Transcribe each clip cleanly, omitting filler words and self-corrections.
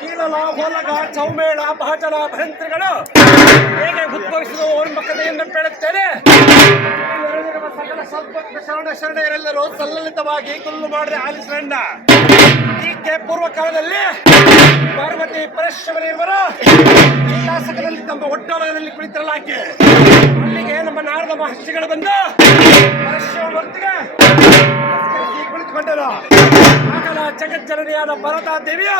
ಕೀಲಲ ಹೊಲಗ ಚೌಮೇಳ ಬಹಜನ ಭಯಂತ್ರಿಗಳು ಹೇಗೆ ಉದ್ಭವಿಸಿದವು ಎಂಬ ಕಥೆಯನ್ನು ಹೇಳುತ್ತೇನೆ. ಸಕಲ ಸಂಪತ್ತ ಶರಣರೆಲ್ಲರೂ ಸಲ್ಲಲಿತವಾಗಿ ಗುಲ್ಲು ಮಾಡಿದ ಆಲಿಸರಣ್ಣ. ಈಕೆ ಪೂರ್ವ ಕಾಲದಲ್ಲಿ ಪಾರ್ವತಿ ಪರಮೇಶ್ವರರು ಇತಿಹಾಸದಲ್ಲಿ ತಮ್ಮ ಒಡ್ಡೋಲದಲ್ಲಿ ಕುಳಿತಿರಲಾಕೆ ಅಲ್ಲಿಗೆ ನಮ್ಮ ನಾರದ ಮಹರ್ಷಿಗಳು ಬಂದು ಪರಮೇಶ್ವರಮೂರ್ತಿಗೆ ಕುಳಿತುಕೊಂಡರು. ಆಗಲ ಜಗಜ್ಜನನಿಯಾದ ಭರತಾ ದೇವಿಯು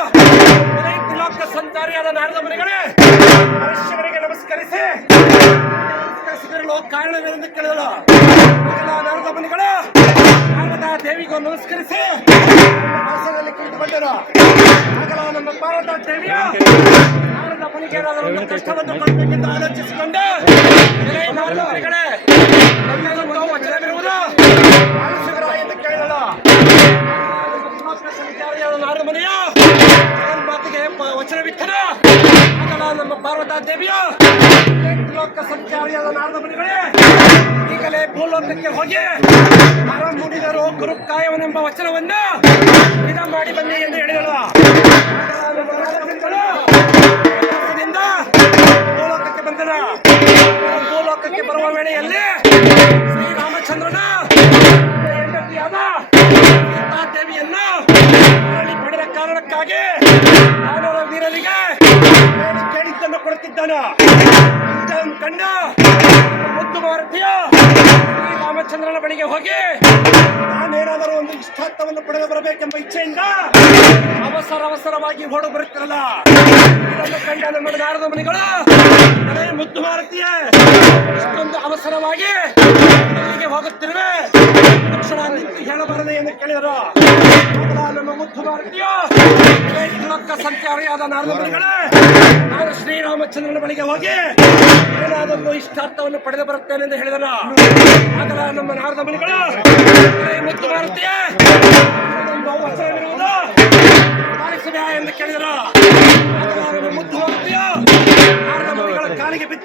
ತ್ರಿಲೋಕ ಸಂಚಾರಿಯಾದ ನಾರದ ಮುನಿಗಳೇ ಪರಮೇಶ್ವರಿಗೆ ನಮಸ್ಕರಿಸಿರಲು ಕಾರಣವೇನೆಂದು ಕೇಳಿದಳು. ನಾರದ ಮುನಿಗಳು ಪಾರ್ವತಾ ದೇವಿಗೂ ನಮಸ್ಕರಿಸಿ ಆಸನದಲ್ಲಿ ಕುಳಿತುಕೊಂಡರು. ಆಗಲ ನಮ್ಮ ಪಾರ್ವತಾ ದೇವಿಯು ನಾರದ ಮುನಿಗೆ ಏನಾದರೂ ಒಂದು ಕಷ್ಟವನ್ನು ಕೊಡಬೇಕೆಂದು ಆಲೋಚಿಸಿಕೊಂಡು ನಾರದ ಮುನಿಗಳೇ ನಮ್ಮೆಲ್ಲರೂ ವಚನವಿರುವುದು ಆಲೋಚಕರ ಎಂದು ಕೇಳಿದಳು. ನಾರದ ಮುನಿಯ ಮಾತಿಗೆ ವಚನವಿತ್ತನ. ಆಗಲ ನಮ್ಮ ಪಾರ್ವತಾ ದೇವಿಯು ಲೋಕ ಸಂಚಾರಿಯಾದ ನಾರದ ಮುನಿಗಳೇ ಈಗಲೇ ಭೂಲೋಕಕ್ಕೆ ಹೋಗಿ ಮರ ಮುಡಿದರು ಗುರುಕಾಯವನೆಂಬ ವಚನವನ್ನು ವಿಧ ಮಾಡಿ ಬನ್ನಿ ಎಂದು ಹೇಳಿದಳು. ಭೂಲೋಕಕ್ಕೆ ಬಂದನ. ಭೂಲೋಕಕ್ಕೆ ಬರುವ ವೇಳೆಯಲ್ಲಿ ಶ್ರೀರಾಮಚಂದ್ರನ ಹೆಂಡತಿಯಾದ ಸೀತಾದೇವಿಯನ್ನು ಪಡೆದ ಕಾರಣಕ್ಕಾಗಿ ಅವರ ವೀರರಿಗೆ ಕೇಳಿದ್ದನ್ನು ಕೊಡುತ್ತಿದ್ದಾನೆ. ಕಂಡು ಮುದ್ದು ಮಾರುತಿಯ ಶ್ರೀರಾಮಚಂದ್ರನ ಬಳಿಗೆ ಹೋಗಿ ನಾನೇನಾದರೂ ಒಂದು ಇಷ್ಟಾರ್ಥವನ್ನು ಪಡೆದು ಬರಬೇಕೆಂಬ ಇಚ್ಛೆಯಿಂದ ಅವಸರವಾಗಿ ಓಡು ಬರುತ್ತಿರಲ್ಲ. ಇದನ್ನು ಕಂಡ ನಮ್ಮ ನಾರದ ಮುನಿಗಳು ಮುದ್ದು ಮಾರುತಿಯ ಇಷ್ಟೊಂದು ಅವಸರವಾಗಿ ಇಲ್ಲಿಗೆ ಹೋಗುತ್ತಿರುವೆ ತಕ್ಷಣ ನಿಂತು ಹೇಳಬಾರದೆ ಎಂದು ಕೇಳಿದರು. ನಮ್ಮ ಮುದ್ದು ಮಾರುತಿಯು ಲೋಕ ಸಂಚಾರಿಯಾದ ನಾರದ ಮುನಿಗಳೇ ನಾನು ಶ್ರೀರಾಮಚಂದ್ರನ ಬಳಿಗೆ ಹೋಗಿ ಏನಾದರೂ ಇಷ್ಟಾರ್ಥವನ್ನು ಪಡೆದು ಬರುತ್ತೇನೆ ಎಂದು ಹೇಳಿದನು. ಆಗಲ ನಮ್ಮ ನಾರದ ಮುನಿಗಳು ಮುದ್ದು ಮಾರುತಿಯ ವಚನವಿರುವುದು ಪಾಲಿಸುವ ಎಂದು ಕೇಳಿದರು. ಮುದ್ದು ಮಾರುತಿಯು ನಾರದ ಮುನಿಗಳ ಕಾಲಿಗೆ ಬಿದ್ದು